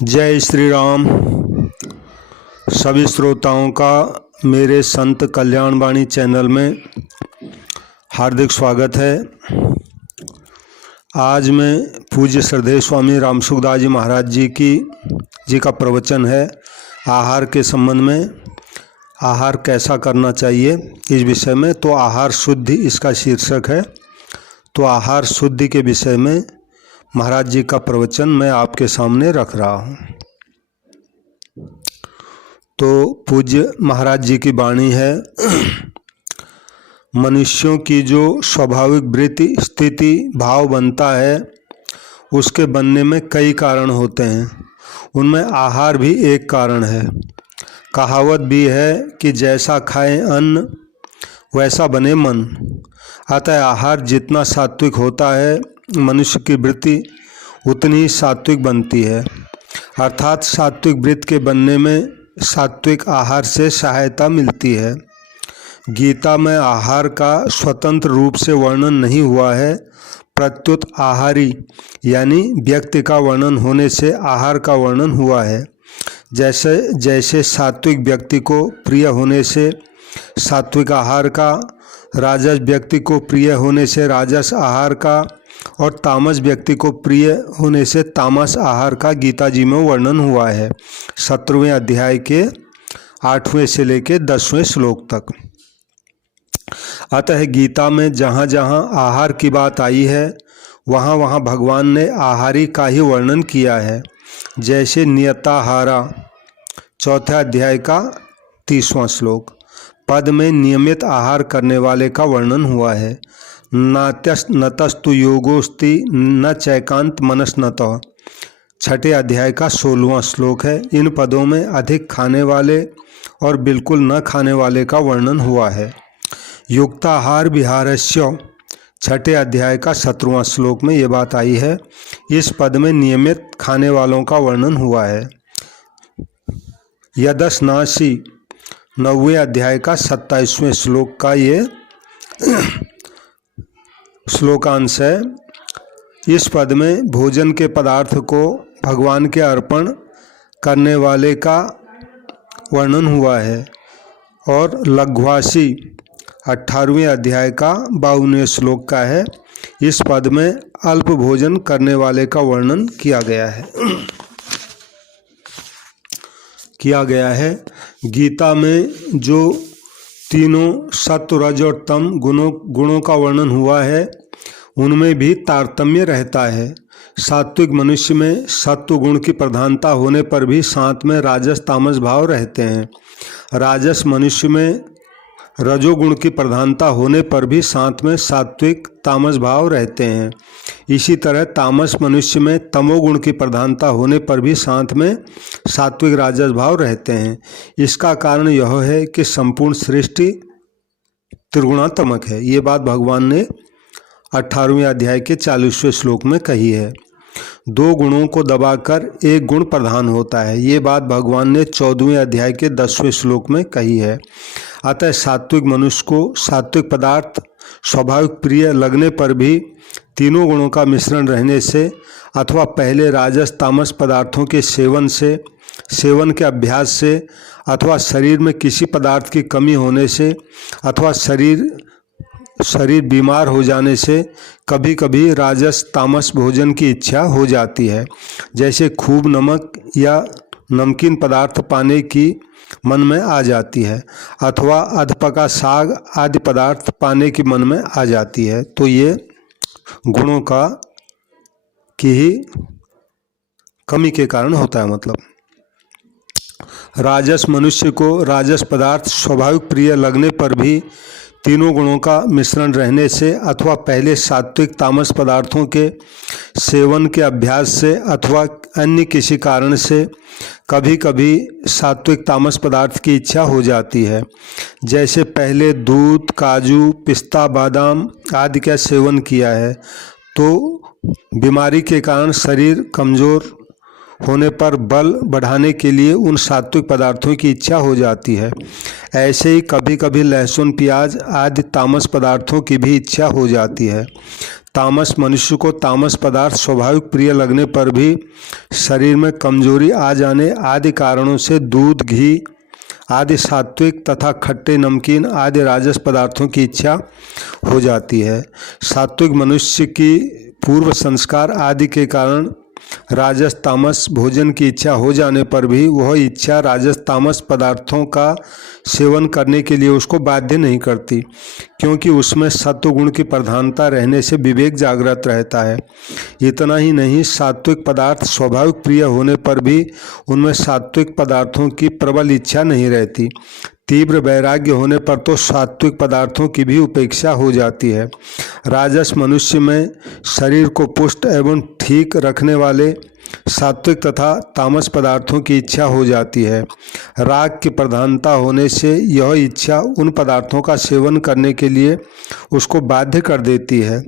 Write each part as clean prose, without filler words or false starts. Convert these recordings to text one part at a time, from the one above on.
जय श्री राम। सभी श्रोताओं का मेरे संत कल्याण वाणी चैनल में हार्दिक स्वागत है। आज मैं पूज्य श्रद्धेय स्वामी राम सुखदास जी महाराज जी का प्रवचन है आहार के संबंध में। आहार कैसा करना चाहिए इस विषय में। तो आहार शुद्धि इसका शीर्षक है। तो आहार शुद्धि के विषय में महाराज जी का प्रवचन मैं आपके सामने रख रहा हूँ। तो पूज्य महाराज जी की वाणी है, मनुष्यों की जो स्वाभाविक वृत्ति स्थिति भाव बनता है उसके बनने में कई कारण होते हैं, उनमें आहार भी एक कारण है। कहावत भी है कि जैसा खाए अन्न वैसा बने मन। अतः आहार जितना सात्विक होता है मनुष्य की वृत्ति उतनी ही सात्विक बनती है। अर्थात सात्विक वृत्ति के बनने में सात्विक आहार से सहायता मिलती है। गीता में आहार का स्वतंत्र रूप से वर्णन नहीं हुआ है, प्रत्युत आहारी यानी व्यक्ति का वर्णन होने से आहार का वर्णन हुआ है। जैसे सात्विक व्यक्ति को प्रिय होने से सात्विक आहार का, राजस व्यक्ति को प्रिय होने से राजस आहार का और तामस व्यक्ति को प्रिय होने से तामस आहार का गीता जी में वर्णन हुआ है 17वें अध्याय के 8वें से लेकर 10वें श्लोक तक। अतः गीता में जहाँ जहाँ आहार की बात आई है वहाँ वहाँ भगवान ने आहारी का ही वर्णन किया है। जैसे नियताहारा 4थे अध्याय का 30वां श्लोक, पद में नियमित आहार करने वाले का वर्णन हुआ है। नतस्तु योगोस्ति न चैकांत मनस्नतः 6ठे अध्याय का 16वां श्लोक है। इन पदों में अधिक खाने वाले और बिल्कुल न खाने वाले का वर्णन हुआ है। युक्ताहार विहारस्य 6ठे अध्याय का 17वां श्लोक में ये बात आई है। इस पद में नियमित खाने वालों का वर्णन हुआ है। यदस्नासी 9वें अध्याय का 27वें श्लोक का ये श्लोकांश है। इस पद में भोजन के पदार्थ को भगवान के अर्पण करने वाले का वर्णन हुआ है। और लघ्वासी 18वें अध्याय का 52वें श्लोक का है। इस पद में अल्प भोजन करने वाले का वर्णन किया गया है। गीता में जो तीनों सत्व रज और तम गुणों का वर्णन हुआ है उनमें भी तारतम्य रहता है। सात्विक मनुष्य में सत्व गुण की प्रधानता होने पर भी साथ में राजस तामस भाव रहते हैं। राजस मनुष्य में रजोगुण की प्रधानता होने पर भी साथ में सात्विक तामस भाव रहते हैं। इसी तरह तामस मनुष्य में तमोगुण की प्रधानता होने पर भी साथ में सात्विक राजस भाव रहते हैं। इसका कारण यह है कि संपूर्ण सृष्टि त्रिगुणात्मक है। ये बात भगवान ने 18वें अध्याय के 40वें श्लोक में कही है। दो गुणों को दबाकर एक गुण प्रधान होता है। ये बात भगवान ने 14वें अध्याय के 10वें श्लोक में कही है। अतः सात्विक मनुष्य को सात्विक पदार्थ स्वाभाविक प्रिय लगने पर भी तीनों गुणों का मिश्रण रहने से अथवा पहले राजस तामस पदार्थों के सेवन के अभ्यास से अथवा शरीर में किसी पदार्थ की कमी होने से अथवा शरीर बीमार हो जाने से कभी कभी राजस तामस भोजन की इच्छा हो जाती है। जैसे खूब नमक या नमकीन पदार्थ पाने की मन में आ जाती है अथवा अधपका साग आदि पदार्थ पाने की मन में आ जाती है। तो ये गुणों की ही कमी के कारण होता है। मतलब राजस मनुष्य को राजस पदार्थ स्वाभाविक प्रिय लगने पर भी तीनों गुणों का मिश्रण रहने से अथवा पहले सात्विक तामस पदार्थों के सेवन के अभ्यास से अथवा अन्य किसी कारण से कभी कभी सात्विक तामस पदार्थ की इच्छा हो जाती है। जैसे पहले दूध काजू पिस्ता बादाम आदि का सेवन किया है तो बीमारी के कारण शरीर कमज़ोर होने पर बल बढ़ाने के लिए उन सात्विक पदार्थों की इच्छा हो जाती है। ऐसे ही कभी कभी लहसुन प्याज आदि तामस पदार्थों की भी इच्छा हो जाती है। तामस मनुष्य को तामस पदार्थ स्वाभाविक प्रिय लगने पर भी शरीर में कमजोरी आ जाने आदि कारणों से दूध, घी आदि सात्विक तथा खट्टे, नमकीन आदि राजस पदार्थों की इच्छा हो जाती है। सात्विक मनुष्य की पूर्व संस्कार आदि के कारण राजस तामस भोजन की इच्छा हो जाने पर भी वह इच्छा राजस तामस पदार्थों का सेवन करने के लिए उसको बाध्य नहीं करती, क्योंकि उसमें सत्वगुण की प्रधानता रहने से विवेक जागृत रहता है। इतना ही नहीं, सात्विक पदार्थ स्वाभाविक प्रिय होने पर भी उनमें सात्विक पदार्थों की प्रबल इच्छा नहीं रहती। तीव्र वैराग्य होने पर तो सात्विक पदार्थों की भी उपेक्षा हो जाती है। राजस मनुष्य में शरीर को पुष्ट एवं ठीक रखने वाले सात्विक तथा तामस पदार्थों की इच्छा हो जाती है। राग की प्रधानता होने से यह इच्छा उन पदार्थों का सेवन करने के लिए उसको बाध्य कर देती है।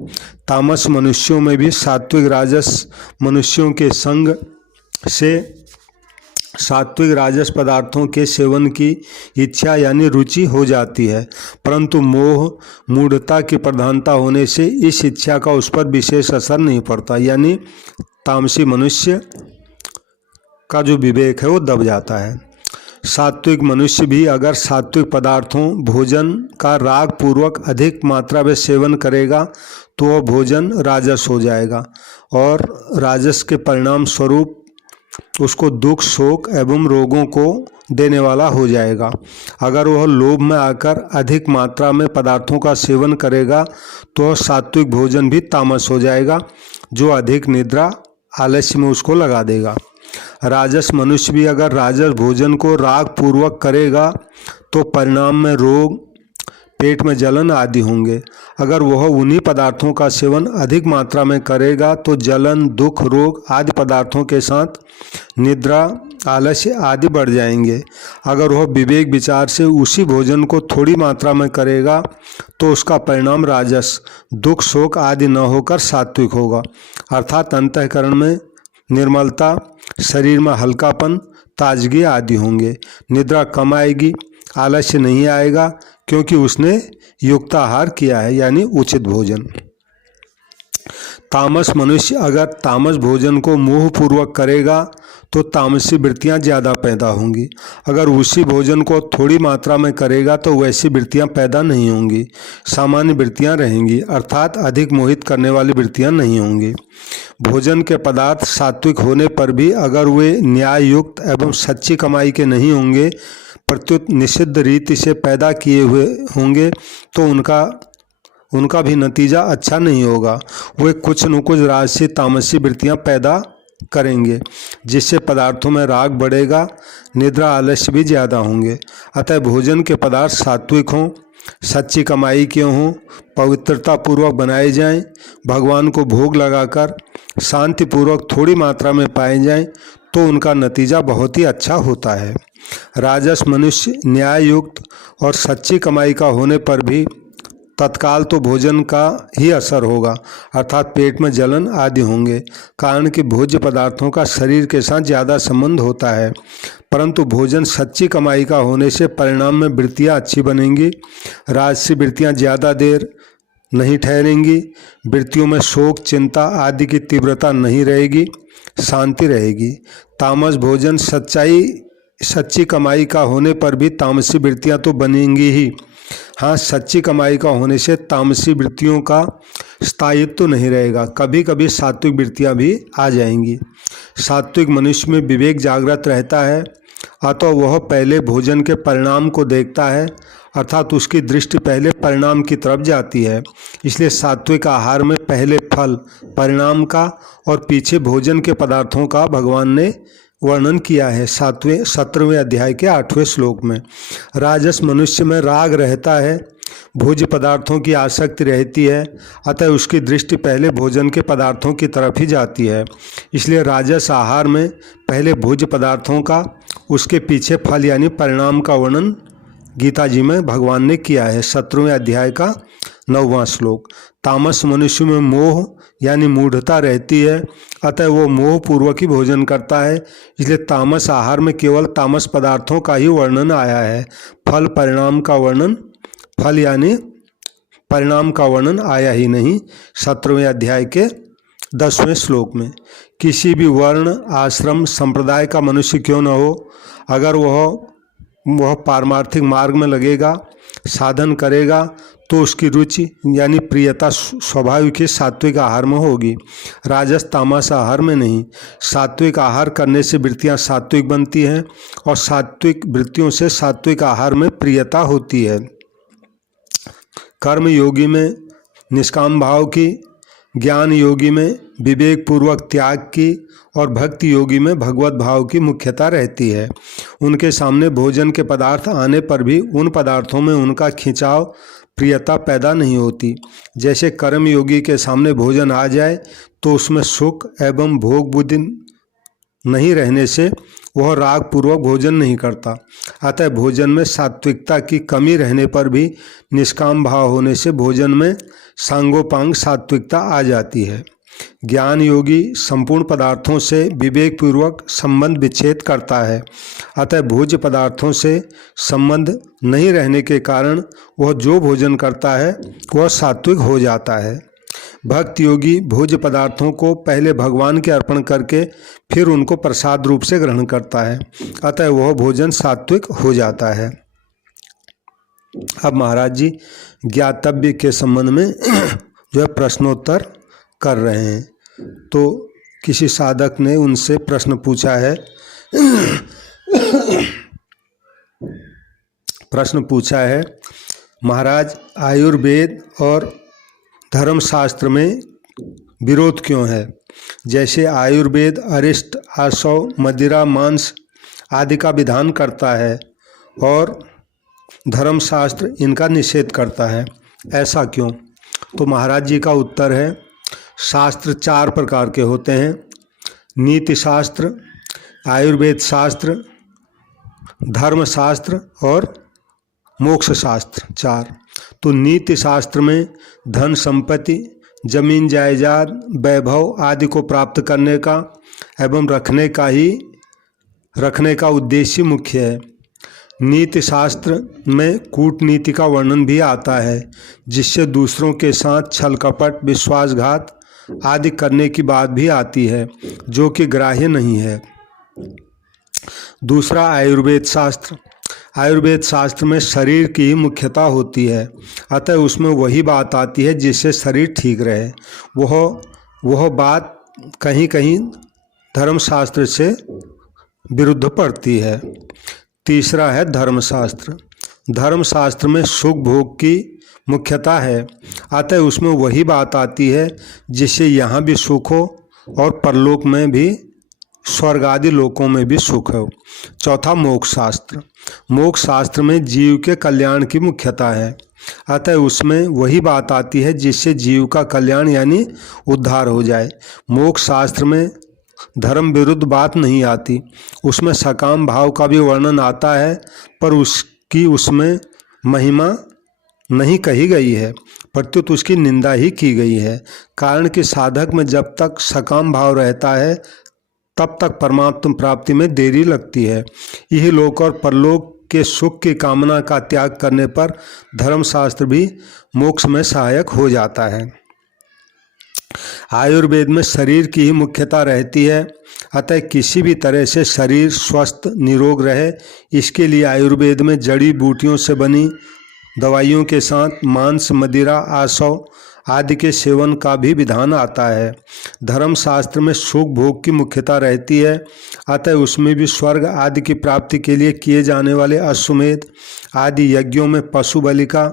तामस मनुष्यों में भी सात्विक राजस मनुष्यों के संग से सात्विक राजस पदार्थों के सेवन की इच्छा यानी रुचि हो जाती है, परंतु मोह मूढ़ता की प्रधानता होने से इस इच्छा का उस पर विशेष असर नहीं पड़ता, यानी तामसी मनुष्य का जो विवेक है वो दब जाता है। सात्विक मनुष्य भी अगर सात्विक पदार्थों भोजन का राग पूर्वक अधिक मात्रा में सेवन करेगा तो वह भोजन राजस हो जाएगा और राजस के परिणाम स्वरूप उसको दुख, शोक एवं रोगों को देने वाला हो जाएगा। अगर वह लोभ में आकर अधिक मात्रा में पदार्थों का सेवन करेगा तो सात्विक भोजन भी तामस हो जाएगा, जो अधिक निद्रा आलस्य में उसको लगा देगा। राजस मनुष्य भी अगर राजस भोजन को राग पूर्वक करेगा तो परिणाम में रोग, पेट में जलन आदि होंगे। अगर वह उन्हीं पदार्थों का सेवन अधिक मात्रा में करेगा तो जलन, दुख, रोग आदि पदार्थों के साथ निद्रा, आलस्य आदि बढ़ जाएंगे। अगर वह विवेक विचार से उसी भोजन को थोड़ी मात्रा में करेगा तो उसका परिणाम राजस, दुख, शोक आदि न होकर सात्विक होगा, अर्थात अंतःकरण में निर्मलता, शरीर में हल्कापन, ताजगी आदि होंगे। निद्रा कम आएगी, आलस्य नहीं आएगा, क्योंकि उसने युक्ताहार किया है यानी उचित भोजन। तामस मनुष्य अगर तामस भोजन को मोहपूर्वक करेगा तो तामसी वृत्तियाँ ज़्यादा पैदा होंगी। अगर उसी भोजन को थोड़ी मात्रा में करेगा तो वैसी वृत्तियाँ पैदा नहीं होंगी, सामान्य वृत्तियाँ रहेंगी, अर्थात अधिक मोहित करने वाली वृत्तियाँ नहीं होंगी। भोजन के पदार्थ सात्विक होने पर भी अगर वे न्याय युक्त एवं सच्ची कमाई के नहीं होंगे, प्रत्युत निषिद्ध रीति से पैदा किए हुए होंगे तो उनका भी नतीजा अच्छा नहीं होगा। वे कुछ न कुछ राजसी तामसी वृत्तियाँ पैदा करेंगे, जिससे पदार्थों में राग बढ़ेगा, निद्रा, आलस्य भी ज़्यादा होंगे। अतः भोजन के पदार्थ सात्विक हों, सच्ची कमाई के हों, पवित्रता पूर्वक बनाए जाएं, भगवान को भोग लगाकर शांतिपूर्वक थोड़ी मात्रा में पाए जाएं तो उनका नतीजा बहुत ही अच्छा होता है। राजस मनुष्य न्याय युक्त और सच्ची कमाई का होने पर भी तत्काल तो भोजन का ही असर होगा, अर्थात पेट में जलन आदि होंगे, कारण कि भोज्य पदार्थों का शरीर के साथ ज़्यादा संबंध होता है। परंतु भोजन सच्ची कमाई का होने से परिणाम में वृत्तियाँ अच्छी बनेंगी, राजसी वृत्तियाँ ज़्यादा देर नहीं ठहरेंगी, वृत्तियों में शोक, चिंता आदि की तीव्रता नहीं रहेगी, शांति रहेगी। तामस भोजन सच्ची कमाई का होने पर भी तामसी वृत्तियाँ तो बनेंगी ही, हाँ, सच्ची कमाई का होने से तामसी वृत्तियों का स्थायित्व तो नहीं रहेगा, कभी कभी सात्विक वृत्तियाँ भी आ जाएंगी। सात्विक मनुष्य में विवेक जागृत रहता है, अतः वह पहले भोजन के परिणाम को देखता है, अर्थात उसकी दृष्टि पहले परिणाम की तरफ जाती है। इसलिए सात्विक आहार में पहले फल, परिणाम का और पीछे भोजन के पदार्थों का भगवान ने वर्णन किया है 17वें अध्याय के 8वें श्लोक में। राजस मनुष्य में राग रहता है, भोज्य पदार्थों की आसक्ति रहती है, अतः उसकी दृष्टि पहले भोजन के पदार्थों की तरफ ही जाती है। इसलिए राजस आहार में पहले भोज्य पदार्थों का, उसके पीछे फल यानी परिणाम का वर्णन गीता जी में भगवान ने किया है 17वें अध्याय का 9वां श्लोक। तामस मनुष्य में मोह यानी मूढ़ता रहती है, अतः वो मोह पूर्वक ही भोजन करता है। इसलिए तामस आहार में केवल तामस पदार्थों का ही वर्णन आया है, फल परिणाम का वर्णन, फल यानी परिणाम का वर्णन आया ही नहीं 17वें अध्याय के 10वें श्लोक में। किसी भी वर्ण, आश्रम, संप्रदाय का मनुष्य क्यों न हो, अगर वह पारमार्थिक मार्ग में लगेगा, साधन करेगा, तो उसकी रुचि यानी प्रियता स्वाभाविक ही सात्विक आहार में होगी, राजस तामस आहार में नहीं। सात्विक आहार करने से वृत्तियां सात्विक बनती हैं और सात्विक वृत्तियों से सात्विक आहार में प्रियता होती है। कर्म योगी में निष्काम भाव की, ज्ञान योगी में विवेक पूर्वक त्याग की और भक्ति योगी में भगवत भाव की मुख्यता रहती है। उनके सामने भोजन के पदार्थ आने पर भी उन पदार्थों में उनका खिंचाव, प्रियता पैदा नहीं होती। जैसे कर्म योगी के सामने भोजन आ जाए तो उसमें सुख एवं भोग बुद्धि नहीं रहने से वह राग पूर्वक भोजन नहीं करता। अतः भोजन में सात्विकता की कमी रहने पर भी निष्काम भाव होने से भोजन में सांगोपांग सात्विकता आ जाती है। ज्ञान योगी संपूर्ण पदार्थों से विवेक पूर्वक संबंध विच्छेद करता है। अतः भोज्य पदार्थों से संबंध नहीं रहने के कारण वह जो भोजन करता है वह सात्विक हो जाता है। भक्त योगी भोज्य पदार्थों को पहले भगवान के अर्पण करके फिर उनको प्रसाद रूप से ग्रहण करता है, अतः वह भोजन सात्विक हो जाता है। अब महाराज जी ज्ञातव्य के संबंध में जो है प्रश्नोत्तर कर रहे हैं। तो किसी साधक ने उनसे प्रश्न पूछा है महाराज आयुर्वेद और धर्मशास्त्र में विरोध क्यों है? जैसे आयुर्वेद अरिष्ट, आसव, मदिरा, मांस आदि का विधान करता है और धर्मशास्त्र इनका निषेध करता है, ऐसा क्यों? तो महाराज जी का उत्तर है, शास्त्र 4 प्रकार के होते हैं, नीति शास्त्र, आयुर्वेद शास्त्र, धर्मशास्त्र और मोक्ष शास्त्र 4। तो नीति शास्त्र में धन संपत्ति, जमीन जायदाद, वैभव आदि को प्राप्त करने का एवं रखने का उद्देश्य मुख्य है। नीति शास्त्र में कूटनीति का वर्णन भी आता है, जिससे दूसरों के साथ छल कपट, विश्वासघात आदि करने की बात भी आती है, जो कि ग्राह्य नहीं है। दूसरा आयुर्वेद शास्त्र। आयुर्वेद शास्त्र में शरीर की ही मुख्यता होती है, अतः उसमें वही बात आती है जिससे शरीर ठीक रहे। वह बात कहीं कहीं धर्मशास्त्र से विरुद्ध पड़ती है। तीसरा है धर्मशास्त्र। धर्मशास्त्र में सुख भोग की मुख्यता है, अतः उसमें वही बात आती है जिससे यहाँ भी सुख हो और परलोक में भी, स्वर्ग आदि लोकों में भी सुख हो। चौथा मोक्ष शास्त्र। मोक्ष शास्त्र में जीव के कल्याण की मुख्यता है, अतः उसमें वही बात आती है जिससे जीव का कल्याण यानी उद्धार हो जाए। मोक्ष शास्त्र में धर्म विरुद्ध बात नहीं आती, उसमें सकाम भाव का भी वर्णन आता है, पर उसमें महिमा नहीं कही गई है, प्रत्युत उसकी निंदा ही की गई है। कारण कि साधक में जब तक सकाम भाव रहता है तब तक परमात्म प्राप्ति में देरी लगती है। यही लोक और परलोक के सुख की कामना का त्याग करने पर धर्मशास्त्र भी मोक्ष में सहायक हो जाता है। आयुर्वेद में शरीर की ही मुख्यता रहती है, अतः किसी भी तरह से शरीर स्वस्थ निरोग रहे, इसके लिए आयुर्वेद में जड़ी बूटियों से बनी दवाइयों के साथ मांस, मदिरा, आसव आदि के सेवन का भी विधान आता है। धर्मशास्त्र में सुख भोग की मुख्यता रहती है, अतः उसमें भी स्वर्ग आदि की प्राप्ति के लिए किए जाने वाले अश्वमेध आदि यज्ञों में पशु बलि का,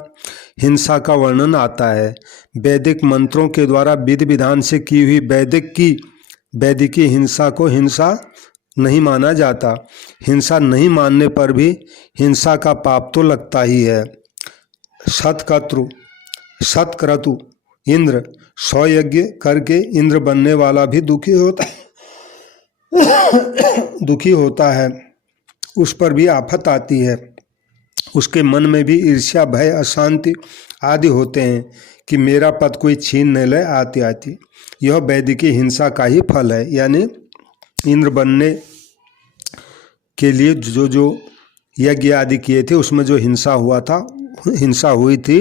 हिंसा का वर्णन आता है। वैदिक मंत्रों के द्वारा विधि विधान से की हुई वैदिकी हिंसा को हिंसा नहीं माना जाता। हिंसा नहीं मानने पर भी हिंसा का पाप तो लगता ही है। सत्क्रतु इंद्र 100 यज्ञ करके इंद्र बनने वाला भी दुखी होता है, उस पर भी आफत आती है। उसके मन में भी ईर्ष्या, भय, अशांति आदि होते हैं कि मेरा पद कोई छीन न ले आती। यह वैदिकी हिंसा का ही फल है, यानी इंद्र बनने के लिए जो यज्ञ आदि किए थे उसमें जो हिंसा हुई थी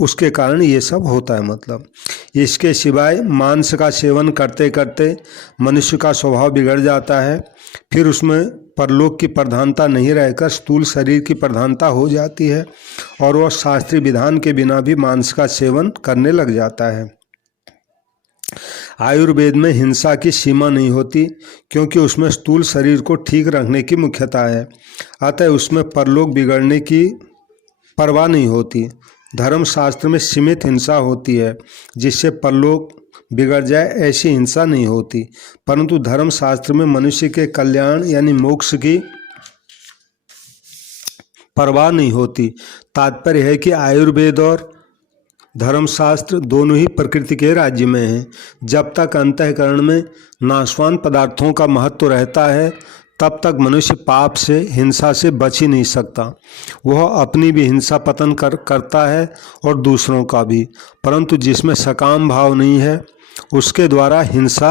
उसके कारण ये सब होता है। मतलब इसके सिवाय मांस का सेवन करते करते मनुष्य का स्वभाव बिगड़ जाता है, फिर उसमें परलोक की प्रधानता नहीं रहकर स्थूल शरीर की प्रधानता हो जाती है और वह शास्त्रीय विधान के बिना भी मांस का सेवन करने लग जाता है। आयुर्वेद में हिंसा की सीमा नहीं होती, क्योंकि उसमें स्थूल शरीर को ठीक रखने की मुख्यता है, अतः उसमें परलोक बिगड़ने की परवाह नहीं होती। धर्मशास्त्र में सीमित हिंसा होती है, जिससे परलोक बिगड़ जाए ऐसी हिंसा नहीं होती, परंतु धर्मशास्त्र में मनुष्य के कल्याण यानी मोक्ष की परवाह नहीं होती। तात्पर्य है कि आयुर्वेद और धर्मशास्त्र दोनों ही प्रकृति के राज्य में हैं। जब तक अंतःकरण में नाशवान पदार्थों का महत्व रहता है, तब तक मनुष्य पाप से, हिंसा से बच ही नहीं सकता। वह अपनी भी हिंसा पतन करता है और दूसरों का भी, परंतु जिसमें सकाम भाव नहीं है उसके द्वारा हिंसा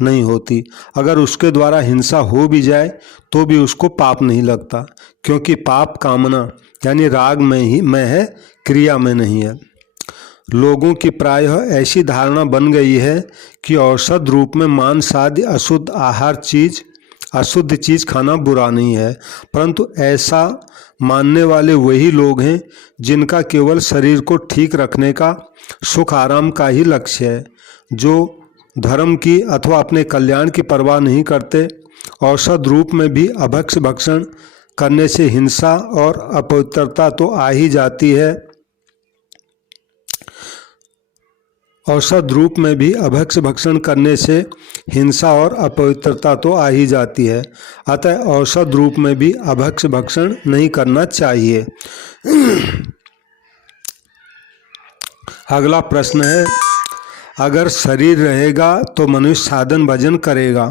नहीं होती। अगर उसके द्वारा हिंसा हो भी जाए तो भी उसको पाप नहीं लगता, क्योंकि पाप कामना यानी राग में है, क्रिया में नहीं है। लोगों की प्रायः ऐसी धारणा बन गई है कि औषध रूप में मांस आदि अशुद्ध चीज खाना बुरा नहीं है, परंतु ऐसा मानने वाले वही लोग हैं जिनका केवल शरीर को ठीक रखने का, सुख आराम का ही लक्ष्य है, जो धर्म की अथवा अपने कल्याण की परवाह नहीं करते। औषध रूप में भी अभक्ष भक्षण करने से हिंसा और अपवित्रता तो आ ही जाती है। औषध रूप में भी अभक्ष भक्षण करने से हिंसा और अपवित्रता तो आ ही जाती है, अतः औषध रूप में भी अभक्ष भक्षण नहीं करना चाहिए। अगला प्रश्न है, अगर शरीर रहेगा तो मनुष्य साधन भजन करेगा,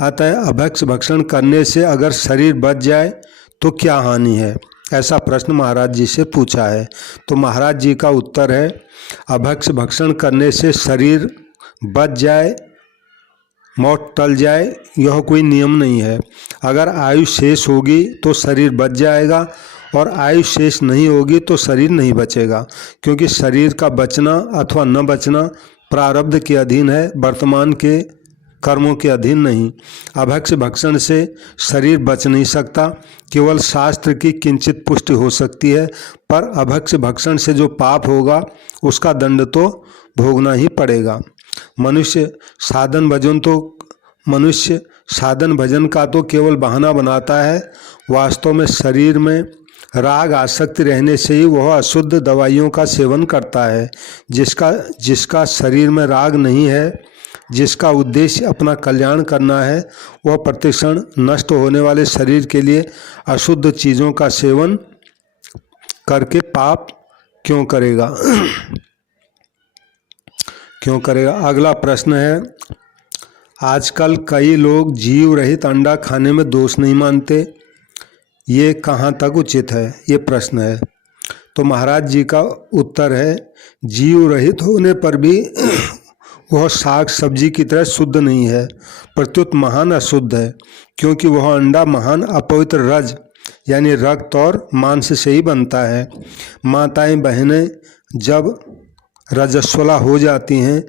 अतः अभक्ष भक्षण करने से अगर शरीर बच जाए तो क्या हानि है? ऐसा प्रश्न महाराज जी से पूछा है। तो महाराज जी का उत्तर है, अभक्ष भक्षण करने से शरीर बच जाए, मौत टल जाए, यह कोई नियम नहीं है। अगर आयु शेष होगी तो शरीर बच जाएगा और आयु शेष नहीं होगी तो शरीर नहीं बचेगा, क्योंकि शरीर का बचना अथवा न बचना प्रारब्ध के अधीन है, वर्तमान के कर्मों के अधीन नहीं। अभक्ष भक्षण से शरीर बच नहीं सकता, केवल शास्त्र की किंचित पुष्टि हो सकती है, पर अभक्ष भक्षण से जो पाप होगा उसका दंड तो भोगना ही पड़ेगा। मनुष्य साधन भजन का तो केवल बहाना बनाता है। वास्तव में शरीर में राग आसक्ति रहने से ही वह अशुद्ध दवाइयों का सेवन करता है। जिसका शरीर में राग नहीं है, जिसका उद्देश्य अपना कल्याण करना है, वह प्रतिक्षण नष्ट होने वाले शरीर के लिए अशुद्ध चीज़ों का सेवन करके पाप क्यों करेगा? अगला प्रश्न है, आजकल कई लोग जीव रहित अंडा खाने में दोष नहीं मानते, ये कहाँ तक उचित है? ये प्रश्न है। तो महाराज जी का उत्तर है, जीव रहित होने पर भी वह साग सब्जी की तरह शुद्ध नहीं है, प्रत्युत महान अशुद्ध है, क्योंकि वह अंडा महान अपवित्र रज यानी रक्त और मांस से ही बनता है। माताएं बहनें जब रजस्वला हो जाती हैं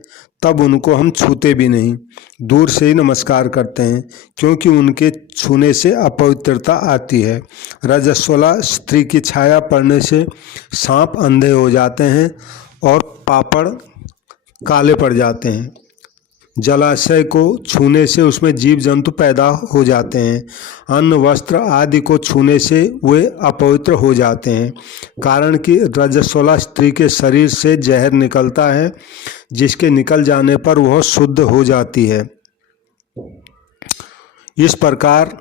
तब उनको हम छूते भी नहीं, दूर से ही नमस्कार करते हैं, क्योंकि उनके छूने से अपवित्रता आती है। रजस्वला स्त्री की छाया पड़ने से सांप अंधे हो जाते हैं और पापड़ काले पड़ जाते हैं। जलाशय को छूने से उसमें जीव जंतु पैदा हो जाते हैं। अन्न वस्त्र आदि को छूने से वे अपवित्र हो जाते हैं, कारण कि रजस्वला स्त्री के शरीर से जहर निकलता है, जिसके निकल जाने पर वह शुद्ध हो जाती है। इस प्रकार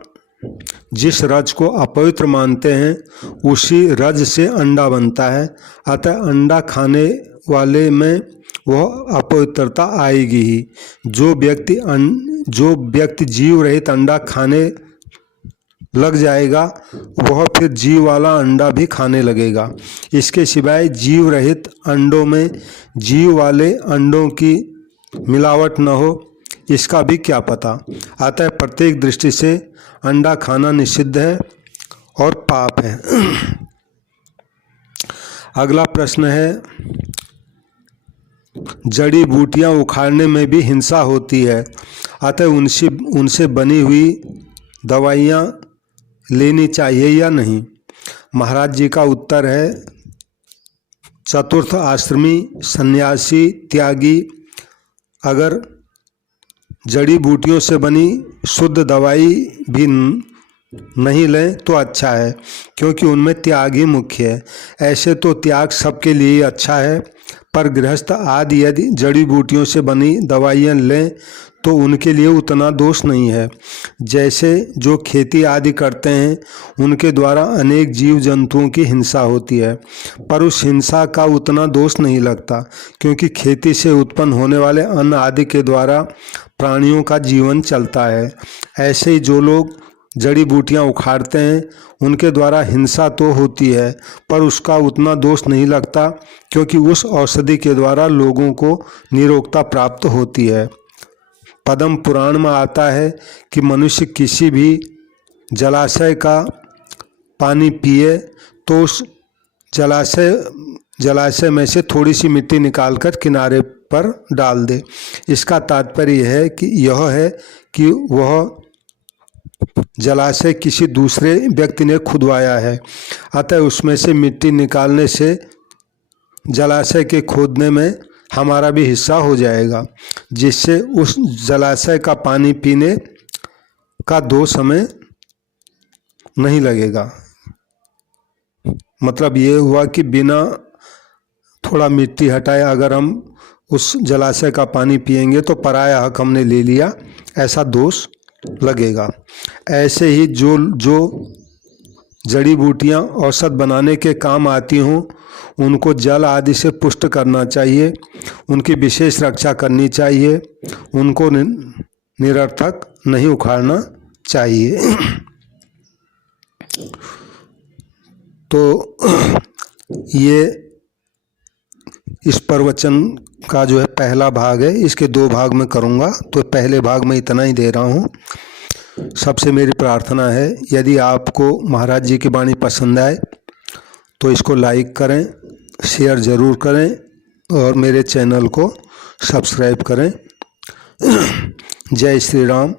जिस रज को अपवित्र मानते हैं उसी रज से अंडा बनता है, अतः अंडा खाने वाले में वह अपवित्रता आएगी ही। जो व्यक्ति जीव रहित अंडा खाने लग जाएगा वह फिर जीव वाला अंडा भी खाने लगेगा। इसके सिवाय जीव रहित अंडों में जीव वाले अंडों की मिलावट न हो, इसका भी क्या पता। अतः प्रत्येक दृष्टि से अंडा खाना निषिद्ध है और पाप है। अगला प्रश्न है, जड़ी बूटियाँ उखाड़ने में भी हिंसा होती है, अतः उनसे बनी हुई दवाइयाँ लेनी चाहिए या नहीं। महाराज जी का उत्तर है, चतुर्थ आश्रमी सन्यासी त्यागी अगर जड़ी बूटियों से बनी शुद्ध दवाई भी नहीं लें तो अच्छा है, क्योंकि उनमें त्याग ही मुख्य है। ऐसे तो त्याग सबके लिए ही अच्छा है, पर गृहस्थ आदि यदि जड़ी बूटियों से बनी दवाइयाँ लें तो उनके लिए उतना दोष नहीं है। जैसे जो खेती आदि करते हैं उनके द्वारा अनेक जीव जंतुओं की हिंसा होती है, पर उस हिंसा का उतना दोष नहीं लगता, क्योंकि खेती से उत्पन्न होने वाले अन्न आदि के द्वारा प्राणियों का जीवन चलता है। ऐसे ही जो लोग जड़ी बूटियाँ उखाड़ते हैं उनके द्वारा हिंसा तो होती है, पर उसका उतना दोष नहीं लगता, क्योंकि उस औषधि के द्वारा लोगों को निरोगता प्राप्त होती है। पद्म पुराण में आता है कि मनुष्य किसी भी जलाशय का पानी पिए तो उस जलाशय में से थोड़ी सी मिट्टी निकालकर किनारे पर डाल दे। इसका तात्पर्य है कि वह जलाशय किसी दूसरे व्यक्ति ने खुदवाया है, अतः उसमें से मिट्टी निकालने से जलाशय के खोदने में हमारा भी हिस्सा हो जाएगा, जिससे उस जलाशय का पानी पीने का दोष हमें नहीं लगेगा। मतलब ये हुआ कि बिना थोड़ा मिट्टी हटाए अगर हम उस जलाशय का पानी पिएंगे तो पराया हक हमने ले लिया, ऐसा दोष लगेगा। ऐसे ही जो जड़ी बूटियाँ औषध बनाने के काम आती हों उनको जल आदि से पुष्ट करना चाहिए, उनकी विशेष रक्षा करनी चाहिए, उनको निरर्थक नहीं उखाड़ना चाहिए। तो ये इस प्रवचन का जो है पहला भाग है, इसके 2 भाग में करूँगा, तो पहले भाग में इतना ही दे रहा हूँ। सबसे मेरी प्रार्थना है, यदि आपको महाराज जी की वाणी पसंद आए तो इसको लाइक करें, शेयर ज़रूर करें और मेरे चैनल को सब्सक्राइब करें। जय श्री राम।